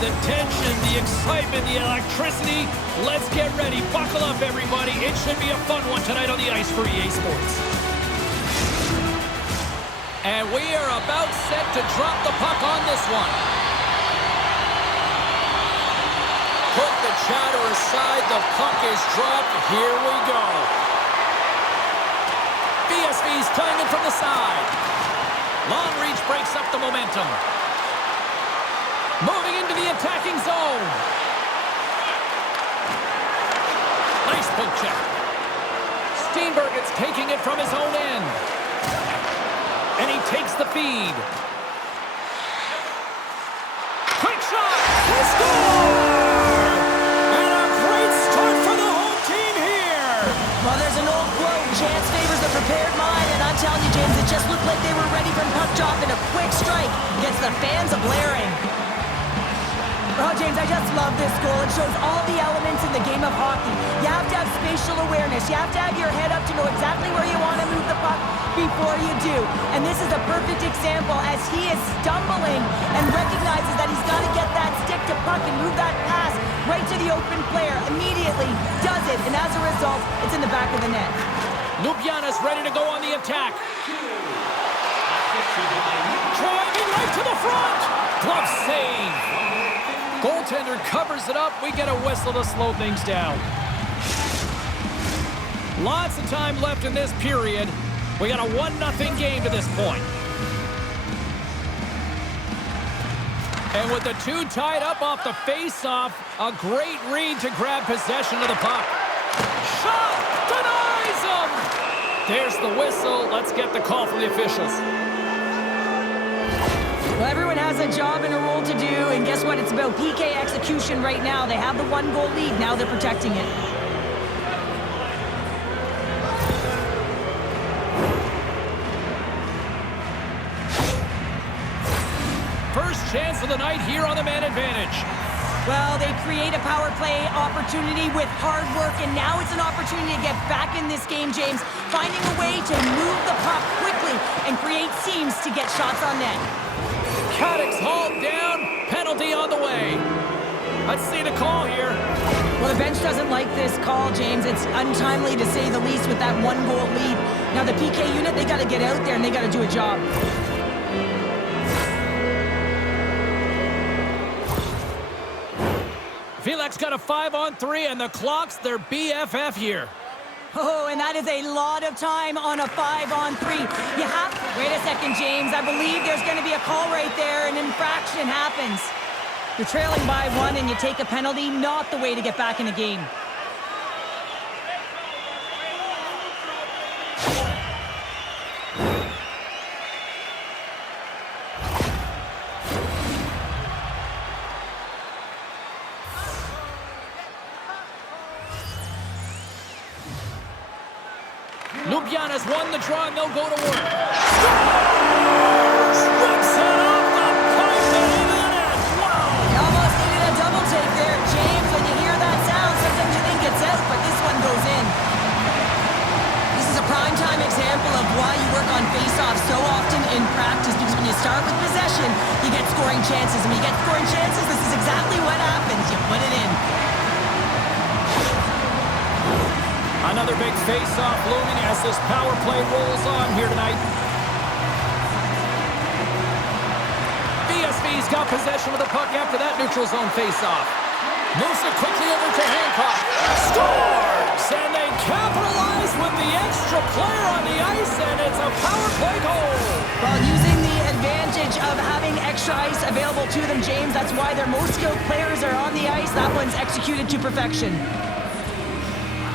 the tension, the excitement, the electricity. Let's get ready. Buckle up, everybody. It should be a fun one tonight on the ice for EA Sports. And we are about set to drop the puck on this one. Put the chatter aside. The puck is dropped. Here we go. VSV's playing it from the side. Long reach breaks up the momentum. Moving into the attacking zone. Nice poke check. Steenbergen's taking it from his own end. And he takes the feed. Quick shot! He scores! And a great start for the home team here! Well, there's an old quote, chance favors the prepared mind, and I'm telling you, James, it just looked like they were ready for puck drop, and a quick strike gets the fans a-blaring. Oh, James, I just love this goal. It shows all the elements in the game of hockey. You have to have spatial awareness. You have to have your head up to know exactly where you want to move the puck before you do. And this is a perfect example as he is stumbling and recognizes that he's got to get that stick to puck and move that pass right to the open player. Immediately does it, and as a result, it's in the back of the net. Ljubljana's ready to go on the attack. Driving right to the front. Glove save. Goaltender covers it up. We get a whistle to slow things down. Lots of time left in this period. We got a 1-0 game to this point. And with the two tied up off the face-off, a great read to grab possession of the puck. Shot! Denies him! There's the whistle. Let's get the call from the officials. Well, everyone has a job and a role to do, and guess what? It's about PK execution right now. They have the 1-goal lead. Now they're protecting it. First chance of the night here on the man advantage. Well, they create a power play opportunity with hard work, and now it's an opportunity to get back in this game, James. Finding a way to move the puck quickly and create seams to get shots on net. Katic's hauled down. Penalty on the way. Let's see the call here. Well, the bench doesn't like this call, James. It's untimely to say the least with that 1-goal lead. Now the PK unit, they got to get out there and they got to do a job. Vilek's got a 5-on-3 and the clock's their BFF here. Oh, and that is a lot of time on a 5-on-3. You have... Wait a second, James. I believe there's going to be a call right there. An infraction happens. You're trailing by 1 and you take a penalty. Not the way to get back in a game. Ljubljana's won the draw and they'll go to work. Scores! Rips it off the pipe and into the net. Wow! You almost needed a double take there, James. When you hear that sound, sometimes you think it's out, but this one goes in. This is a prime-time example of why you work on face-offs so often in practice, because when you start with possession, you get scoring chances. And when you get scoring chances, this is exactly what happens. You put it in. Another big face-off looming as this power play rolls on here tonight. VSV's got possession of the puck after that neutral zone face-off. Moves it quickly over to Hancock. Scores! And they capitalize with the extra player on the ice, and it's a power play goal. Well, using the advantage of having extra ice available to them, James, that's why their most skilled players are on the ice. That one's executed to perfection.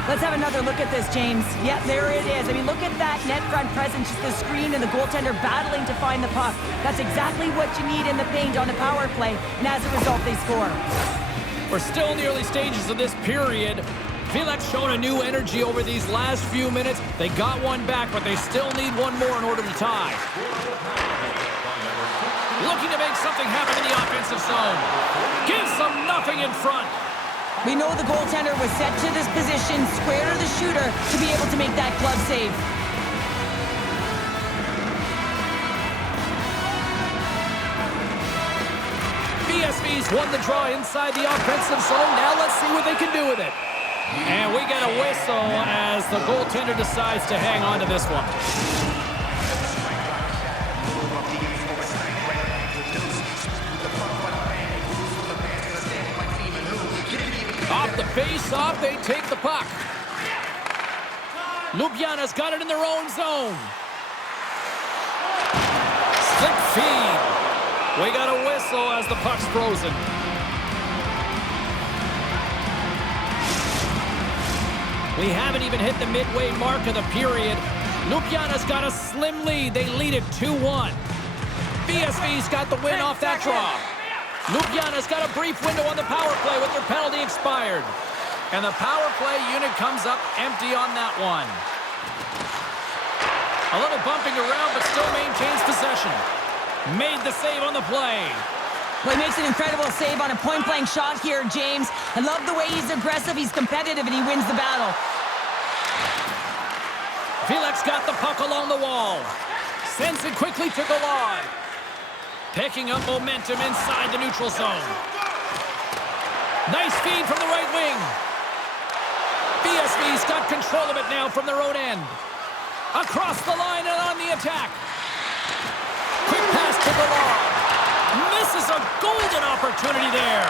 Let's have another look at this, James. Yeah, there it is. I mean, look at that net front presence, just the screen and the goaltender battling to find the puck. That's exactly what you need in the paint on a power play, and as a result, they score. We're still in the early stages of this period. Vilek's shown a new energy over these last few minutes. They got one back, but they still need one more in order to tie. Looking to make something happen in the offensive zone. Gives them nothing in front. We know the goaltender was set to this position, square to the shooter, to be able to make that glove save. VSV VSV's won the draw inside the offensive zone. Now let's see what they can do with it. And we get a whistle as the goaltender decides to hang on to this one. Off the face-off, they take the puck. Ljubljana's got it in their own zone. Slip feed. We got a whistle as the puck's frozen. We haven't even hit the midway mark of the period. Ljubljana's got a slim lead. They lead it 2-1. VSV's got the win off that draw. Ljubljana's got a brief window on the power play with their penalty expired. And the power play unit comes up empty on that one. A little bumping around, but still maintains possession. Made the save on the play. Well, he makes an incredible save on a point-blank shot here, James. I love the way he's aggressive, he's competitive, and he wins the battle. Felix got the puck along the wall. Sends it quickly to Goalies. Picking up momentum inside the neutral zone. Nice feed from the right wing. VSV's got control of it now from their own end. Across the line and on the attack. Quick pass to Goalies. Misses a golden opportunity there.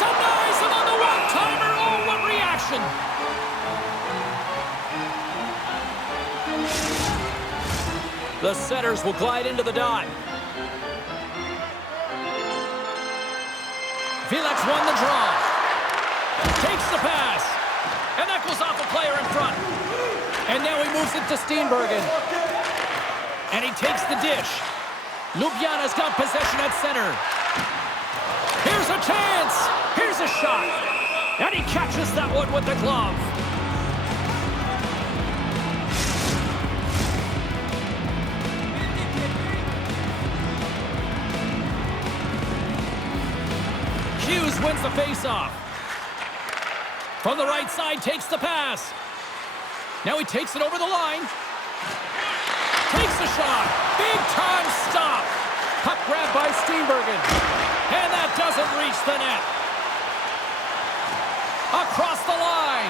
Denies him on the one-timer. Oh, what reaction. The setters will glide into the dot. Felix won the draw. Takes the pass. And that goes off a player in front. And now he moves it to Steenbergen. And he takes the dish. Ljubljana's got possession at center. Here's a chance. Here's a shot. And he catches that one with the glove. Hughes wins the face-off. From the right side, takes the pass. Now he takes it over the line. Takes the shot. Big-time stop. Puck grabbed by Steenbergen. And that doesn't reach the net. Across the line.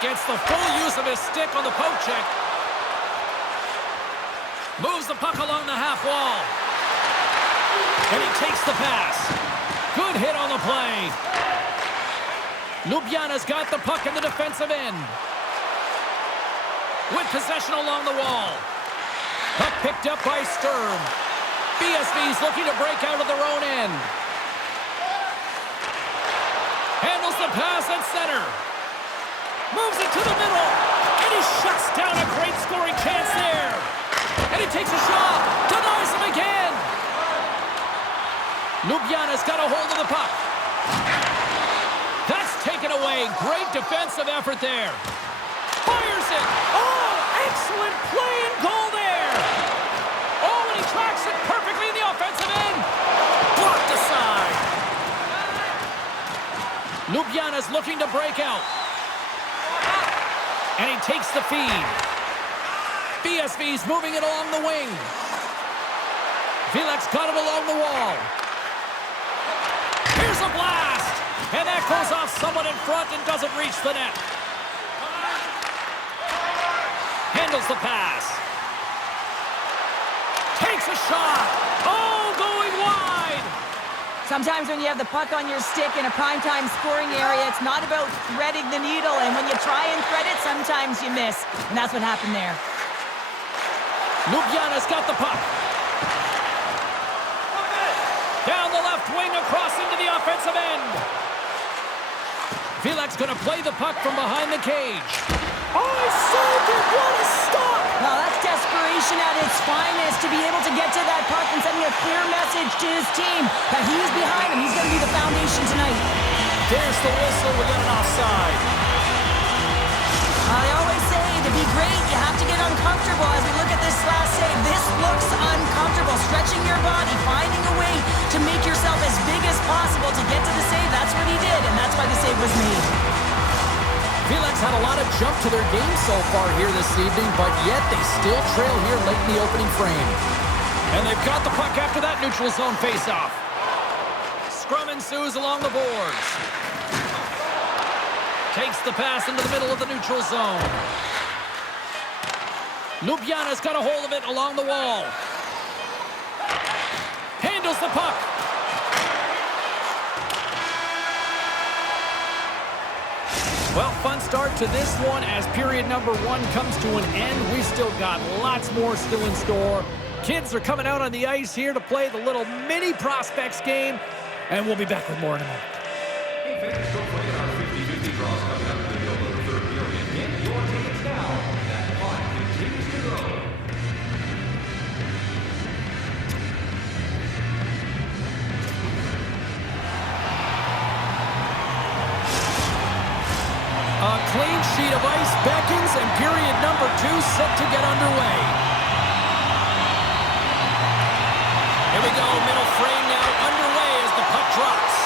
Gets the full use of his stick on the poke check. Moves the puck along the half wall. And he takes the pass. Good hit on the play. Ljubljana's got the puck in the defensive end. With possession along the wall. Puck picked up by Sturm. VSV's looking to break out of their own end. Handles the pass at center. Moves it to the middle. And he shuts down a great scoring chance there. And he takes a shot. Denies him again. Ljubljana's got a hold of the puck. That's taken away. Great defensive effort there. Fires it. Oh, excellent play and goal there. Oh, and he tracks it perfectly in the offensive end. Blocked aside. Ljubljana's looking to break out. And he takes the feed. VSV's moving it along the wing. Felix got it along the wall. Here's a blast! And that goes off someone in front and doesn't reach the net. Handles the pass. Takes a shot. Oh, going wide. Sometimes when you have the puck on your stick in a primetime scoring area, it's not about threading the needle. And when you try and thread it, sometimes you miss. And that's what happened there. Ljubljana's got the puck. Down the left wing, across into the offensive end. Felix going to play the puck from behind the cage. Oh, he saved it! What a stop! Well, that's desperation at its finest, to be able to get to that puck and sending a clear message to his team that he's behind him. He's going to be the foundation tonight. There's the whistle. We got an offside. I always say, to be great, you have to get uncomfortable. As we look at this last save, this looks uncomfortable. Stretching your body, finding a way to make yourself as big as possible to get to the save. That's what he did, and that's why the save was made. Felix had a lot of jump to their game so far here this evening, but yet they still trail here late in the opening frame. And they've got the puck after that neutral zone face-off. scrum ensues along the boards. Takes the pass into the middle of the neutral zone. Ljubljana's got a hold of it along the wall. Handles the puck. Well, fun start to this one as period number 1 comes to an end. We've still got lots more still in store. Kids are coming out on the ice here to play the little mini prospects game, and we'll be back with more in a moment. Hey fans, don't forget our 50-50 draws coming up in the middle of the third period. Get your tickets now. That fun continues to grow. A clean sheet of ice beckons, and period number 2 set to get underway. Here we go, middle frame now underway as the puck drops.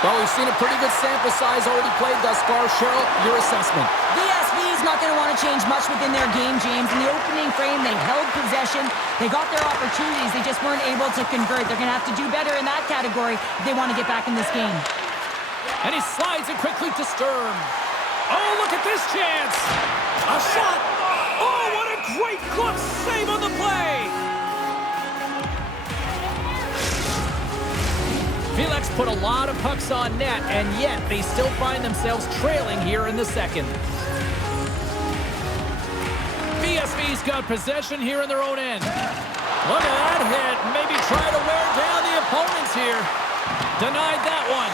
Well, we've seen a pretty good sample size already played thus far. Cheryl, your assessment. VSV's not going to want to change much within their game, James. In the opening frame, they held possession. They got their opportunities. They just weren't able to convert. They're going to have to do better in that category if they want to get back in this game. And he slides it quickly to Sturm. Oh, look at this chance. A shot. Oh, what a great glove save on the play. Felix put a lot of pucks on net, and yet they still find themselves trailing here in the second. VSV's got possession here in their own end. Look at that hit. Maybe try to wear down the opponents here. Denied that one.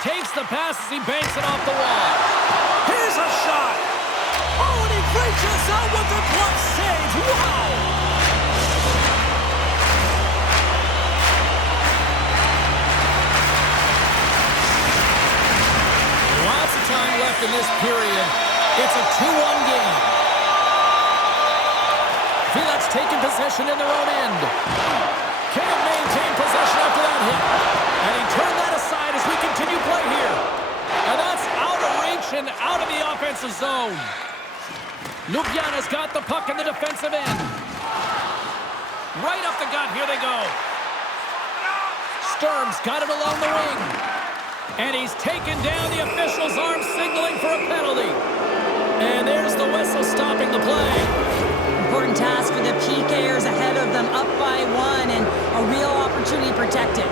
Takes the pass as he banks it off the wall. Here's a shot. Oh, and he reaches out with the glove save. Wow. Lots of time left in this period. It's a 2-1 game. Felix taking possession in their own end. Can't maintain possession after that hit. And he turned that aside as we continue play here. And that's out of reach and out of the offensive zone. Ljubljana's got the puck in the defensive end. Right up the gut. Here they go. Sturm's got it along the wing. And he's taken down the official's arm, signaling for a penalty. And there's the whistle stopping the play. Important task for the PKers ahead of them, up by 1, and a real opportunity protected.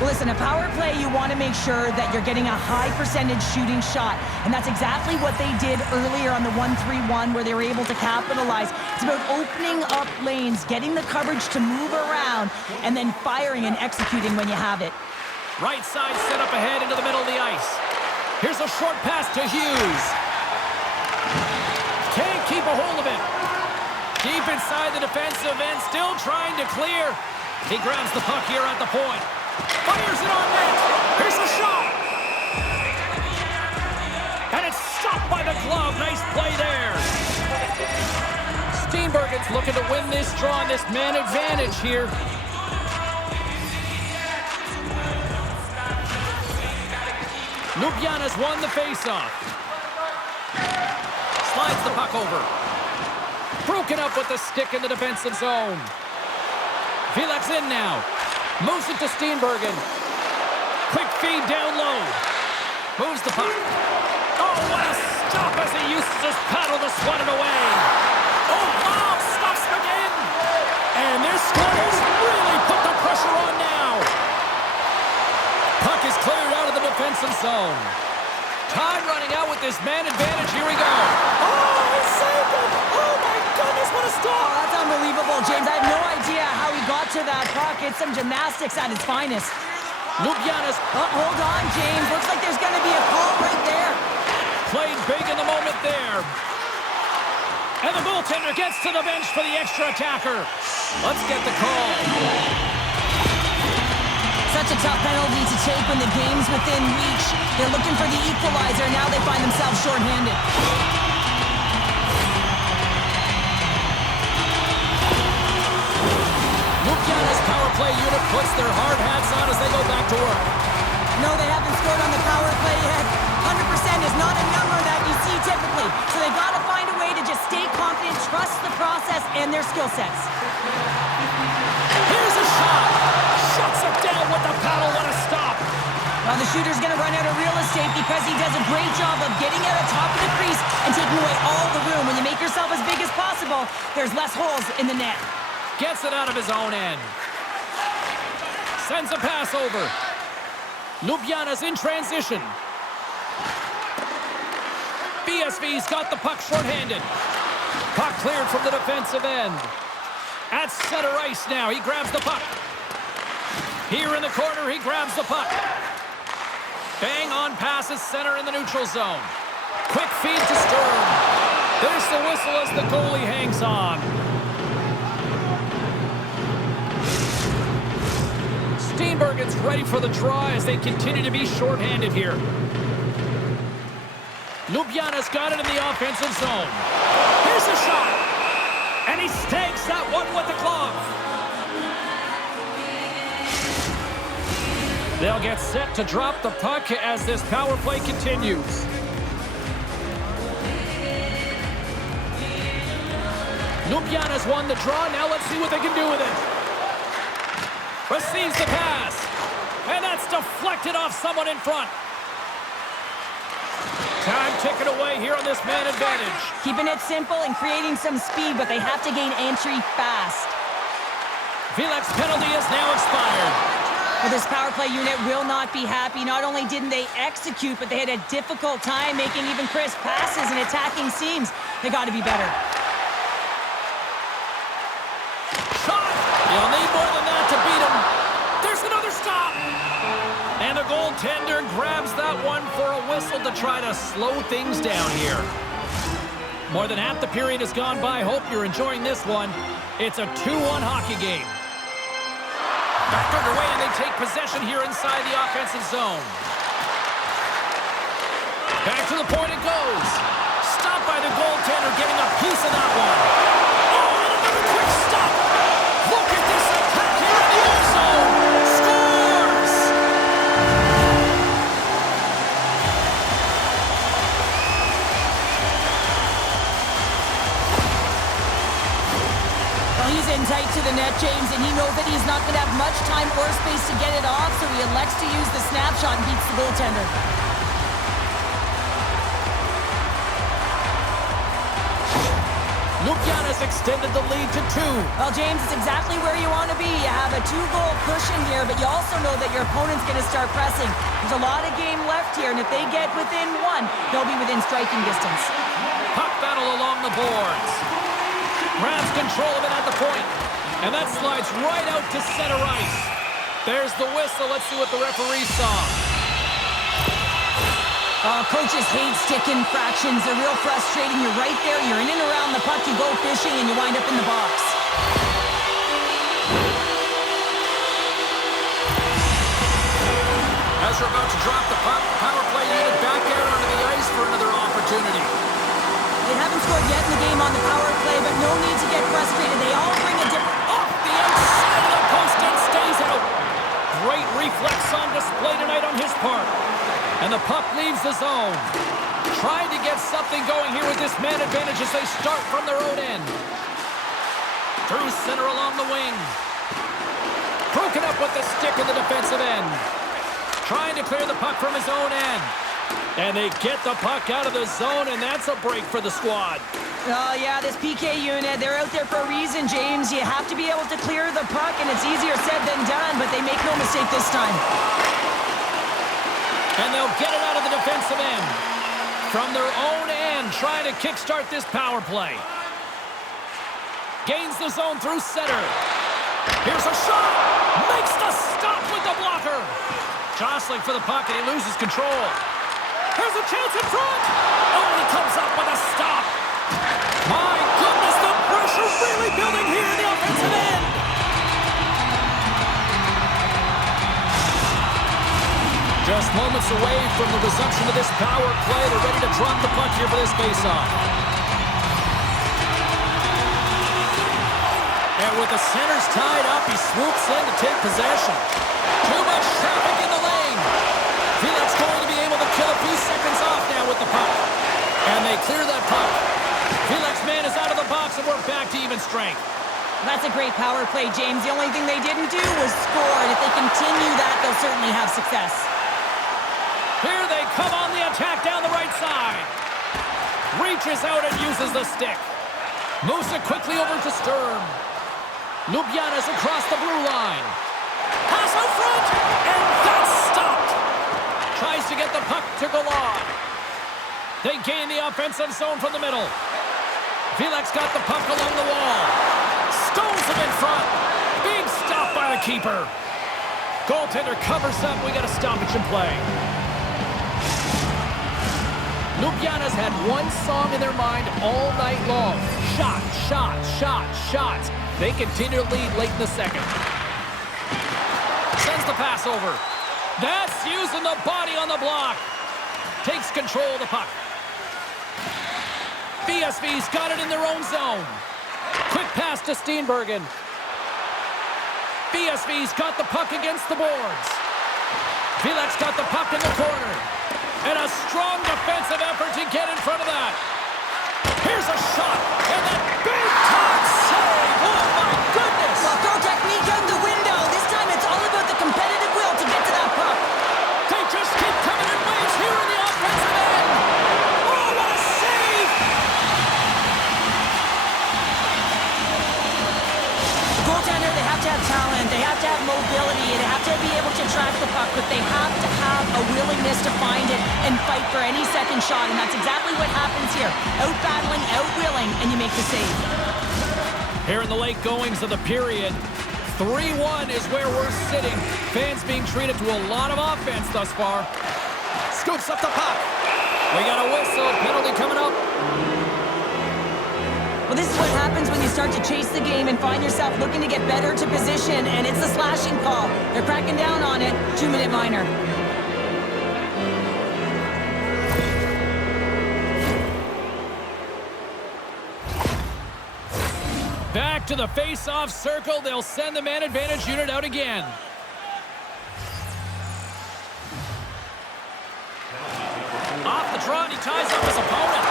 Listen, a power play, you want to make sure that you're getting a high percentage shooting shot. And that's exactly what they did earlier on the 1-3-1 where they were able to capitalize. It's about opening up lanes, getting the coverage to move around, and then firing and executing when you have it. Right side set up ahead into the middle of the ice. Here's a short pass to Hughes. Can't keep a hold of it. Deep inside the defensive end, still trying to clear. He grabs the puck here at the point. Fires it on net. Here's a shot. And it's stopped by the glove. Nice play there. Steenbergen's looking to win this draw on this man advantage here. Ljubljana's won the faceoff. Slides the puck over. Broken up with the stick in the defensive zone. Felix in now. Moves it to Steenbergen. Quick feed down low. Moves the puck. Oh, what a stop as he uses his paddle to swat it away. Oh, wow, stops him again. And their scorers really put the pressure on now. Puck is cleared out of the defensive zone. Time running out with this man advantage. Here we go. Oh, he saved it. Oh, my goodness, what a stop. Oh, that's unbelievable, James. I have no idea how he got to that puck. It's some gymnastics at its finest. Ljubljana's... hold on, James. Looks like there's going to be a call right there. Played big in the moment there. And the goaltender gets to the bench for the extra attacker. Let's get the call. Such a tough penalty to take when the game's within reach. They're looking for the equalizer. Now they find themselves shorthanded. Ljubljana's power play unit puts their hard hats on as they go back to work. No, they haven't scored on the power play yet. 100% is not a number that you see typically to stay confident, trust the process and their skill sets. Here's a shot. Shuts it down with the paddle. What a stop. Well, the shooter's going to run out of real estate because he does a great job of getting out of top of the crease and taking away all the room. When you make yourself as big as possible, there's less holes in the net. Gets it out of his own end. Sends a pass over. Ljubljana's in transition. VSV's got the puck short-handed. Puck cleared from the defensive end. At center ice now, he grabs the puck. Here in the corner, he grabs the puck. Bang on passes center in the neutral zone. Quick feed to Sturm. There's the whistle as the goalie hangs on. Steenbergen's ready for the draw as they continue to be short-handed here. Ljubljana's got it in the offensive zone. Here's a shot. And he stakes that one with the glove. They'll get set to drop the puck as this power play continues. Ljubljana's won the draw. Now let's see what they can do with it. Receives the pass. And that's deflected off someone in front. Time ticking away here on this man advantage. Keeping it simple and creating some speed, but they have to gain entry fast. Vilek's penalty is now expired. Well, this power play unit will not be happy. Not only didn't they execute, but they had a difficult time making even crisp passes and attacking seams. They got to be better. Shot! You'll need more than that to beat him. There's another stop! And the goaltender grabs that one for a whistle to try to slow things down here. More than half the period has gone by. Hope you're enjoying this one. It's a 2-1 hockey game. Back underway, and they take possession here inside the offensive zone. Back to the point it goes. Stopped by the goaltender, getting a piece of that one. Oh, and another quick stop. Look at this attack here in the old zone. Scores! Well, he's in tight to the net, James, and he knows that he's not going to have much time or space to get it off, so he elects to use the snapshot and beats the goaltender. Ljubljana's extended the lead to 2. Well, James, it's exactly where you want to be. You have a 2-goal cushion here, but you also know that your opponent's going to start pressing. There's a lot of game left here, and if they get within 1, they'll be within striking distance. Puck battle along the boards. Grabs control of it at the point. And that slides right out to center ice. There's the whistle. Let's see what the referee saw. Coaches hate stick infractions. They're real frustrating. You're right there. You're in and around the puck. You go fishing, and you wind up in the box. As we're about to drop the puck, power play unit back out onto the ice for another opportunity. They haven't scored yet in the game on the power play, but no need to get frustrated. They all bring a different... Off the outside of the post and stays out. Great reflex on display tonight on his part. And the puck leaves the zone. Trying to get something going here with this man advantage as they start from their own end. Through center along the wing. Broken up with the stick in the defensive end. Trying to clear the puck from his own end. And they get the puck out of the zone, and that's a break for the squad. Oh, yeah, this PK unit, they're out there for a reason, James. You have to be able to clear the puck, and it's easier said than done, but they make no mistake this time. And they'll get it out of the defensive end. From their own end, trying to kickstart this power play. Gains the zone through center. Here's a shot. Makes the stop with the blocker. Jostling for the puck, and he loses control. Here's a chance in front. Oh, he comes up with a stop. My goodness, the pressure really building here in the offensive end. Just moments away from the resumption of this power play. They're ready to drop the puck here for this faceoff. And with the centers tied up, he swoops in to take possession. Too much traffic in the lane. Vilek's going to be able to kill a few seconds off now with the puck. And they clear that puck. Vilek's box, and we're back to even strength. That's a great power play, James. The only thing they didn't do was score, and if they continue that, they'll certainly have success. Here they come on the attack down the right side. Reaches out and uses the stick. Moves it quickly over to Sturm. Ljubljana's across the blue line. Pass out front, and that's stopped. Tries to get the puck to Goalies. They gain the offensive zone from the middle. Felix got the puck along the wall. Stones him in front. Big stop by the keeper. Goaltender covers up. We got a stoppage in play. Ljubljana's had one song in their mind all night long. Shot, shot, shot, shots. They continue to lead late in the second. Sends the pass over. That's using the body on the block. Takes control of the puck. VSV's got it in their own zone. Quick pass to Steenbergen. VSV's got the puck against the boards. Felix got the puck in the corner. And a strong defensive effort to get in front of that. Here's a shot. And that big time save. Oh, my goodness. Well, throw technique out the window. This time it's all about the competitive will to get to that puck. They just keep coming in waves here in the offensive end. Oh, what a save. Goaltender, they have to have talent. They have to have mobility. They have to be able to track the puck, but they have to have a willingness to find it and fight for any second shot, and that's exactly what happens here. Out-battling, out-willing, and you make the save. Here in the late goings of the period, 3-1 is where we're sitting. Fans being treated to a lot of offense thus far. Scoops up the puck. We got a whistle. Penalty coming up. Well, this is what happens when you start to chase the game and find yourself looking to get better to position, and it's a slashing call. They're cracking down on it. 2-minute minor. Back to the face-off circle. They'll send the man advantage unit out again. Off the trot, he ties up his opponent.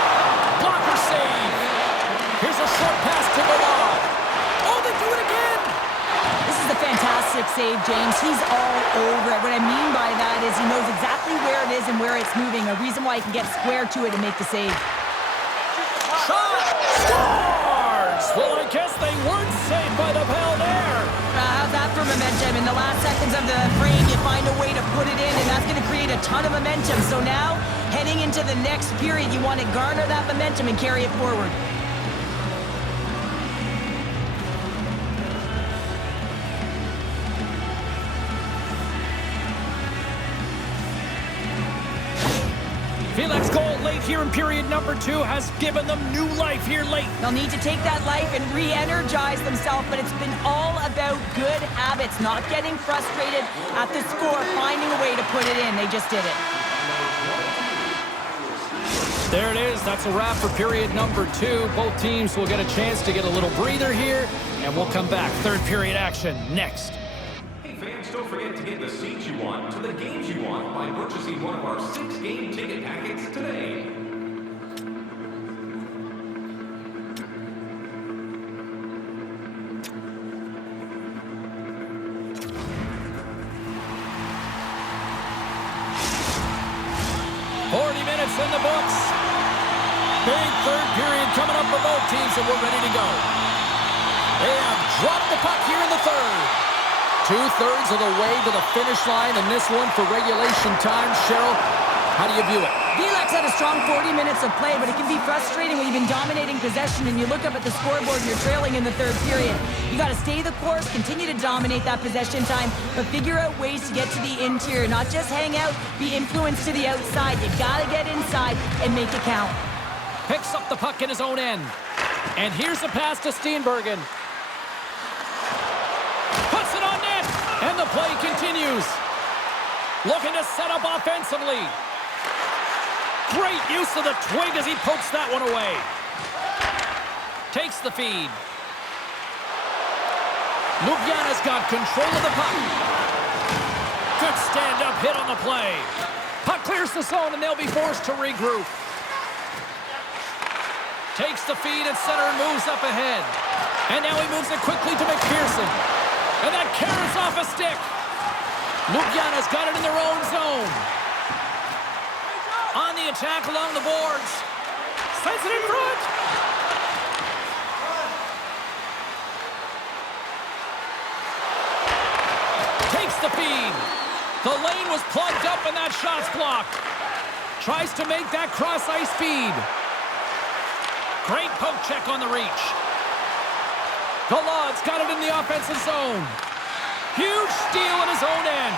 Blocker save. Here's a short pass to Goalies. Oh, they do it again. This is a fantastic save, James. He's all over it. What I mean by that is he knows exactly where it is and where it's moving. A reason why he can get square to it and make the save. Shot! Scores! Well, I guess they weren't saved by the bell there. How's that for momentum? In the last seconds of the frame, you find a way to put it in, and that's going to create a ton of momentum. So now, heading into the next period, you want to garner that momentum and carry it forward. Felix goal late here in period number 2 has given them new life here late. They'll need to take that life and re-energize themselves, but it's been all about good habits, not getting frustrated at the score, finding a way to put it in. They just did it. There it is. That's a wrap for period number 2. Both teams will get a chance to get a little breather here, and we'll come back. Third period action next. Hey fans, don't forget to get the seats you want to the games you want by purchasing one of our 6-game ticket packets today. Minutes in the books. Big third period coming up for both teams, and we're ready to go. They have dropped the puck here in the third. 2/3 of the way to the finish line, and this one for regulation time. Cheryl, how do you view it? Felix had a strong 40 minutes of play, but it can be frustrating when you've been dominating possession and you look up at the scoreboard and you're trailing in the third period. You got to stay the course, continue to dominate that possession time, but figure out ways to get to the interior, not just hang out, be influenced to the outside. You got to get inside and make it count. Picks up the puck in his own end. And here's the pass to Steenbergen. Puts it on net, and the play continues. Looking to set up offensively. Great use of the twig as he pokes that one away. Takes the feed. Ljubljana's got control of the puck. Good stand-up hit on the play. Puck clears the zone, and they'll be forced to regroup. Takes the feed at center and moves up ahead. And now he moves it quickly to McPherson. And that carries off a stick. Ljubljana's got it in their own zone. On the attack along the boards. Sends it in front. Takes the feed. The lane was plugged up and that shot's blocked. Tries to make that cross-ice feed. Great poke check on the reach. Goalies got it in the offensive zone. Huge steal in his own end.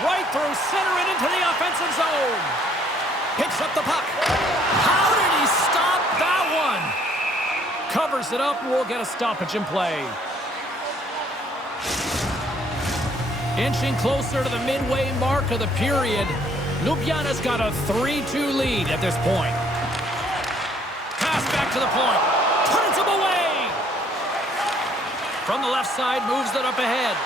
Right through center and into the offensive zone. Picks up the puck. How did he stop that one? Covers it up and we'll get a stoppage in play. Inching closer to the midway mark of the period. Ljubljana's got a 3-2 lead at this point. Pass back to the point. Turns him away. From the left side, moves it up ahead.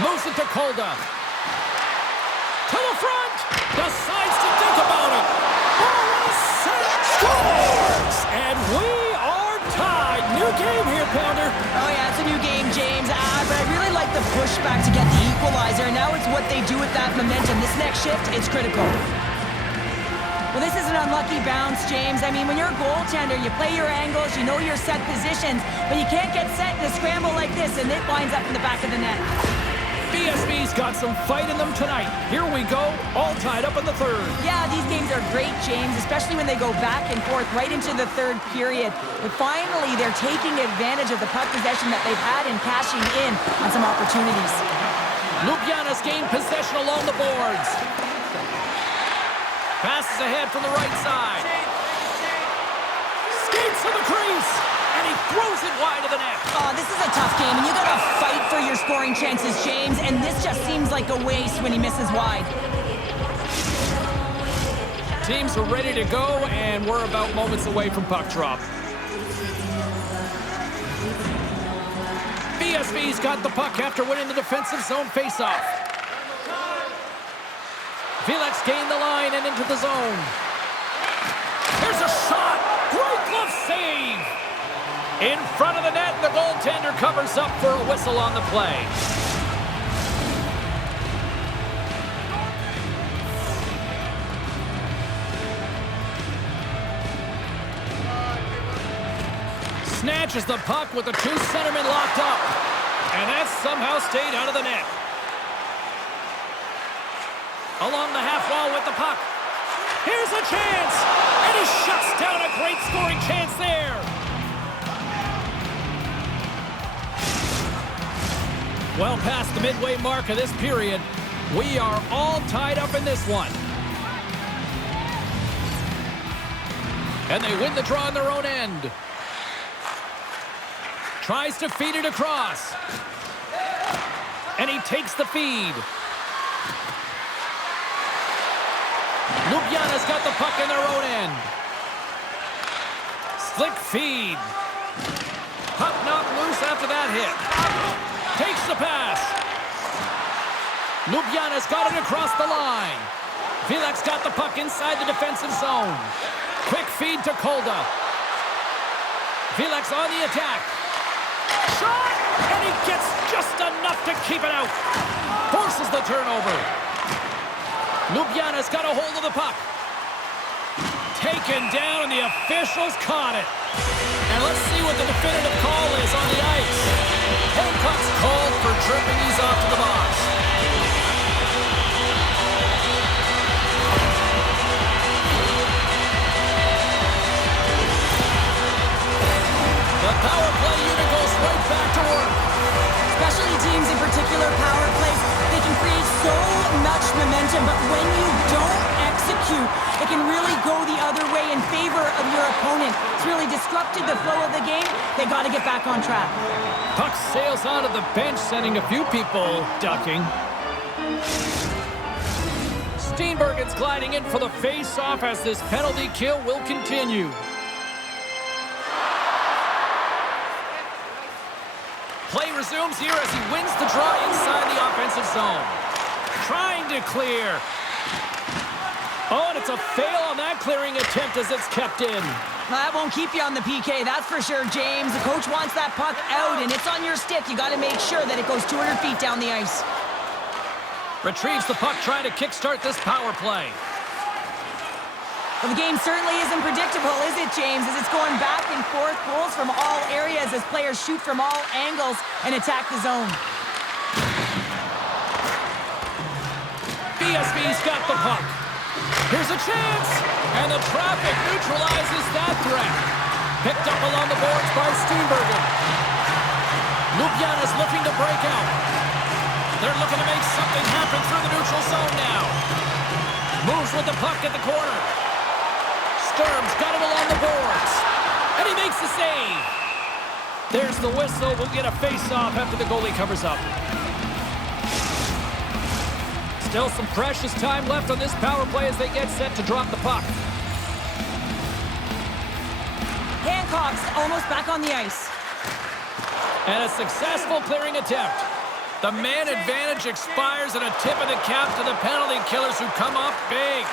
Moves it to Kolda. To the front. Decides to think about it. Oh, set. Scores! And we are tied. New game here, Pounder. Oh, yeah, it's a new game, James. But I really like the pushback to get the equalizer. Now it's what they do with that momentum. This next shift, it's critical. Well, this is an unlucky bounce, James. I mean, when you're a goaltender, you play your angles, you know your set positions, but you can't get set in a scramble like this, and it winds up in the back of the net. VSV's got some fight in them tonight. Here we go, all tied up in the third. Yeah, these games are great, James, especially when they go back and forth right into the third period. But finally, they're taking advantage of the puck possession that they've had and cashing in on some opportunities. Ljubljana's gained possession along the boards. Passes ahead from the right side. Skates to the crease. And he throws it wide of the net. Oh, this is a tough game, and you gotta fight for your scoring chances, James. And this just seems like a waste when he misses wide. Teams are ready to go, and we're about moments away from puck drop. VSV's got the puck after winning the defensive zone faceoff. Felix gained the line and into the zone. There's a shot! Great glove save! In front of the net, the goaltender covers up for a whistle on the play. Snatches the puck with the two centermen locked up. And that somehow stayed out of the net. Along the half wall with the puck. Here's a chance! And he shuts down a great scoring chance there. Well past the midway mark of this period, we are all tied up in this one. And they win the draw on their own end. Tries to feed it across. And he takes the feed. Ljubljana's got the puck in their own end. Slick feed. Puck knocked loose after that hit. Takes the pass. Ljubljana's got it across the line. Felix got the puck inside the defensive zone. Quick feed to Kolda. Felix on the attack. Shot! And he gets just enough to keep it out. Forces the turnover. Ljubljana's got a hold of the puck. Taken down, and the officials caught it. And let's see what the definitive call is on the ice. Hancock's called for tripping. He's off to the box. The power play unit goes right back to work. Specialty teams, in particular power plays, they can create so much momentum, but when you don't execute, it can really go the other way in favor of your opponent. It's really disrupted the flow of the game. They got to get back on track. Puck sails onto the bench, sending a few people ducking. Steenbergen's gliding in for the face-off as this penalty kill will continue. Play resumes here as he wins the draw inside the offensive zone. Trying to clear. Oh, and it's a fail on that clearing attempt as it's kept in. That won't keep you on the PK, that's for sure, James. The coach wants that puck out, and it's on your stick. You got to make sure that it goes 200 feet down the ice. Retrieves the puck, trying to kickstart this power play. Well, the game certainly isn't predictable, is it, James? As it's going back and forth, goals from all areas as players shoot from all angles and attack the zone. VSV's got the puck. Here's a chance, and the traffic neutralizes that threat. Picked up along the boards by Steenbergen. Ljubljana's looking to break out. They're looking to make something happen through the neutral zone now. Moves with the puck at the corner. Sturm's got it along the boards, and he makes the save. There's the whistle. We'll get a face-off after the goalie covers up. Still some precious time left on this power play as they get set to drop the puck. Hancock's almost back on the ice. And a successful clearing attempt. The man advantage expires and a tip of the cap to the penalty killers who come up big.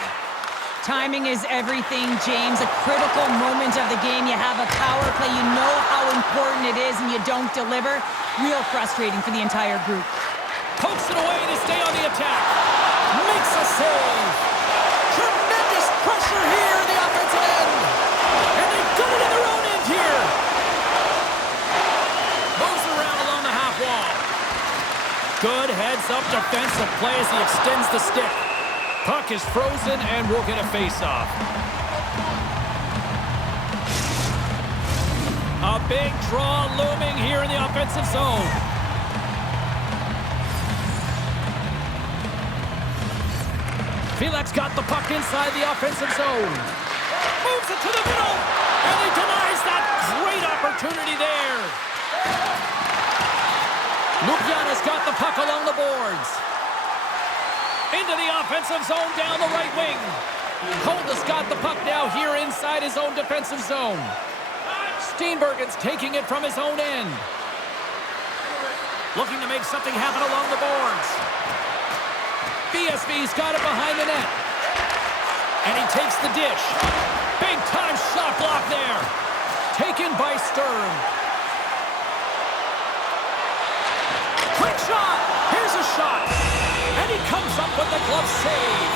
Timing is everything, James. A critical moment of the game. You have a power play. You know how important it is, and you don't deliver. Real frustrating for the entire group. Pokes it away to stay on the attack. Makes a save. Tremendous pressure here in the offensive end. And they've done it in their own end here. Moves around along the half wall. Good heads-up defensive play as he extends the stick. Puck is frozen, and we'll get a face-off. A big draw looming here in the offensive zone. Felix got the puck inside the offensive zone. Moves it to the middle, and he denies that great opportunity there. Ljubljana's got the puck along the boards. Into the offensive zone down the right wing. Kolda's got the puck now here inside his own defensive zone. Steenbergen's taking it from his own end. Looking to make something happen along the boards. VSV's got it behind the net. And he takes the dish. Big time shot block there. Taken by Sturm. Quick shot. Here's a shot. And he comes up with the glove save.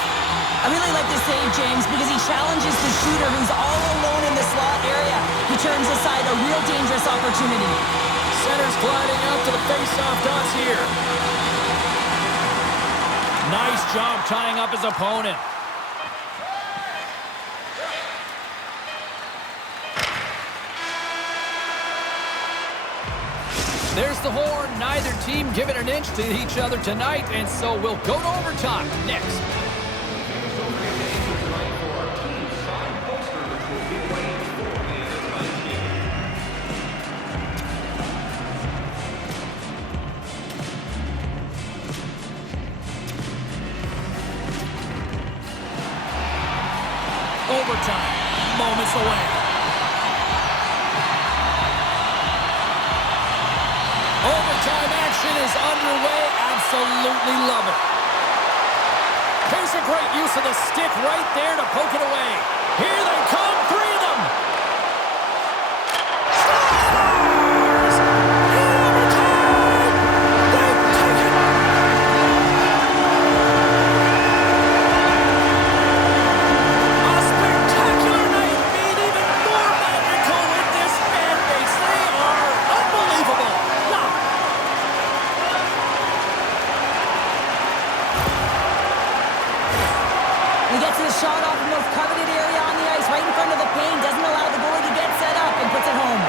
I really like this save, James, because he challenges the shooter who's all alone in the slot area. He turns aside a real dangerous opportunity. Center's gliding out to the face-off dots here. Nice job tying up his opponent. There's the horn. Neither team giving an inch to each other tonight, and so we'll go to overtime next. Overtime, moments away. Overtime action is underway. Absolutely love it. There's a great use of the stick right there to poke it away. Here they come, three of them. Stars! In overtime! They take it! A spectacular night made even more magical with this fan base. They are unbelievable. Wow. He gets his shot off the most coveted area on the ice, right in front of the paint, doesn't allow the goalie to get set up, and puts it home.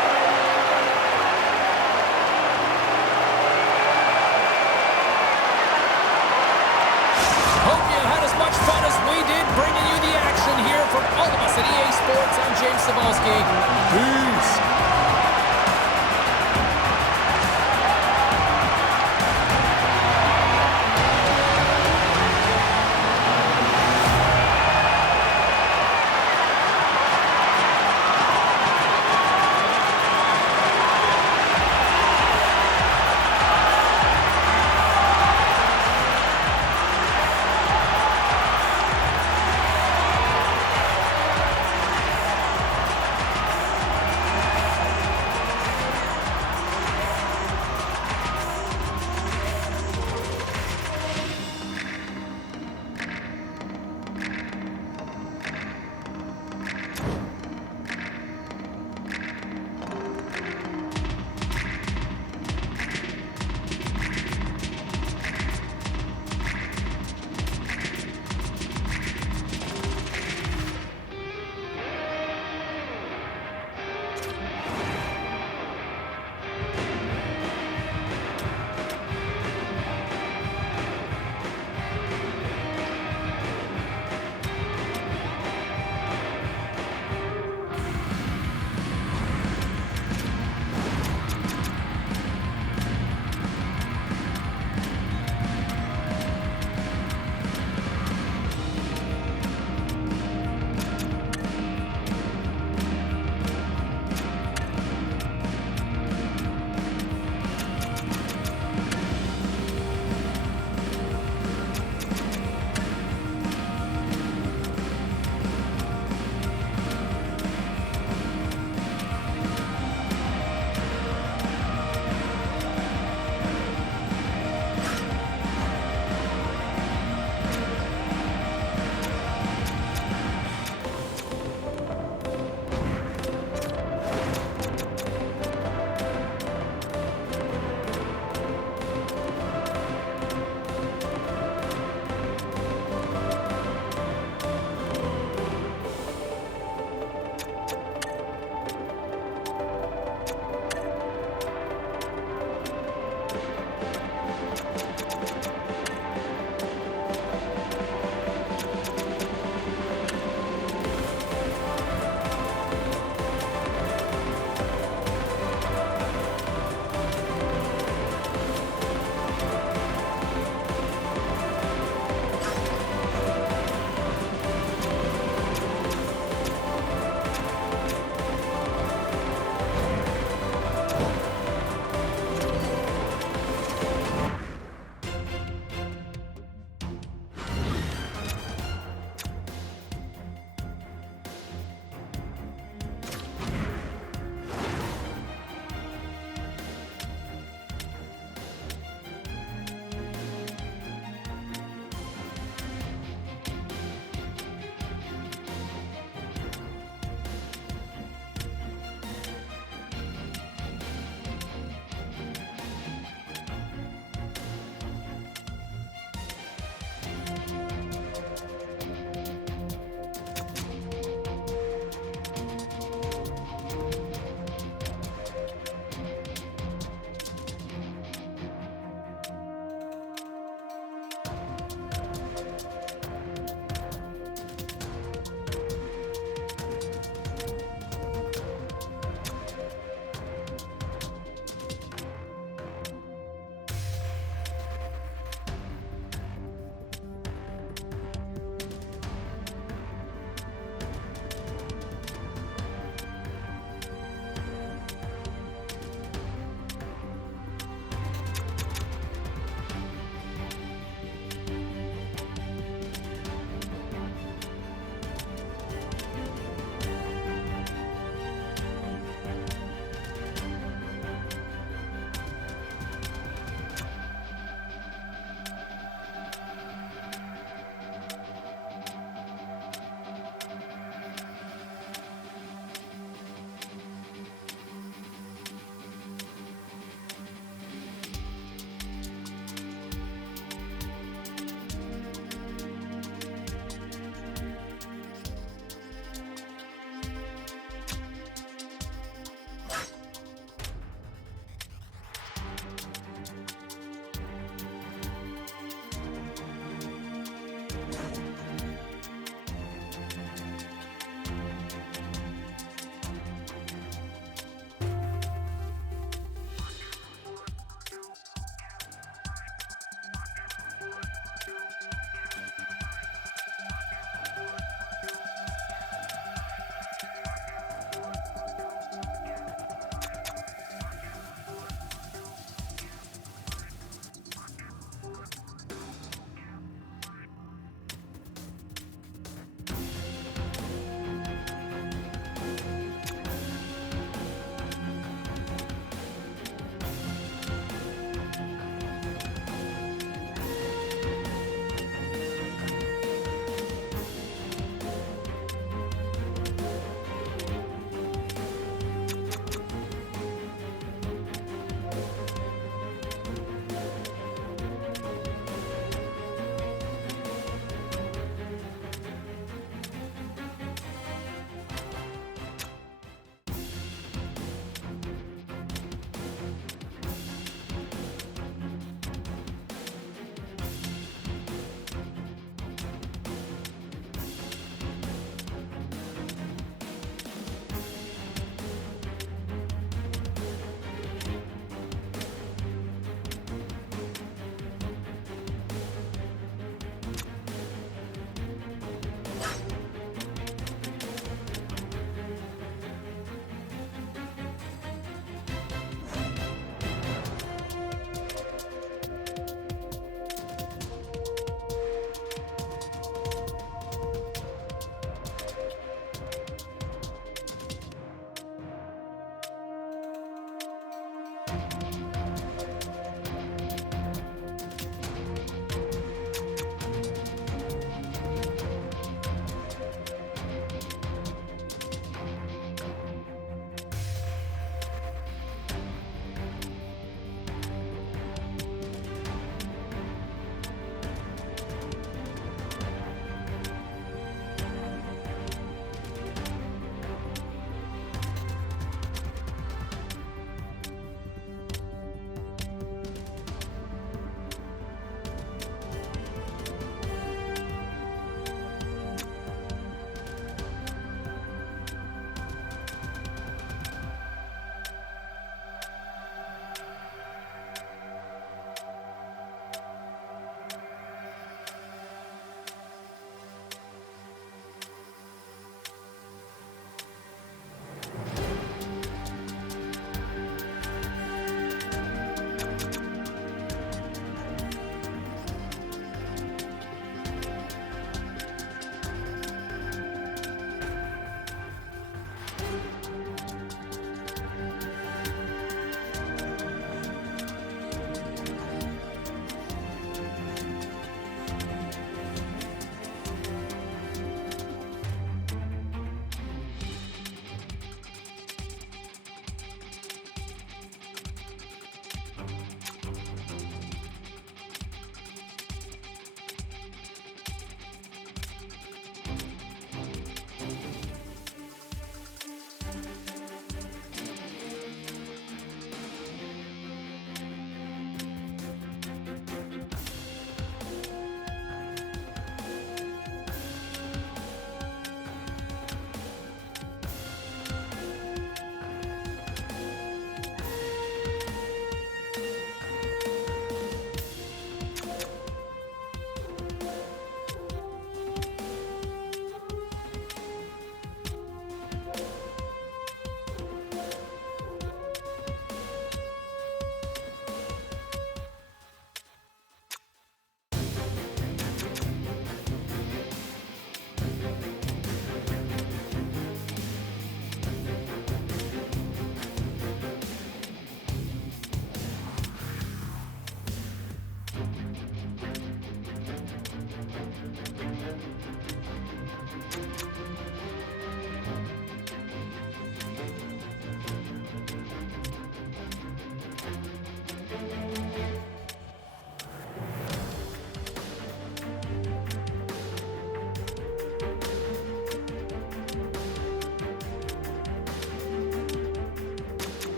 Hope you had as much fun as we did bringing you the action here from all of us at EA Sports. I'm James Sabolic.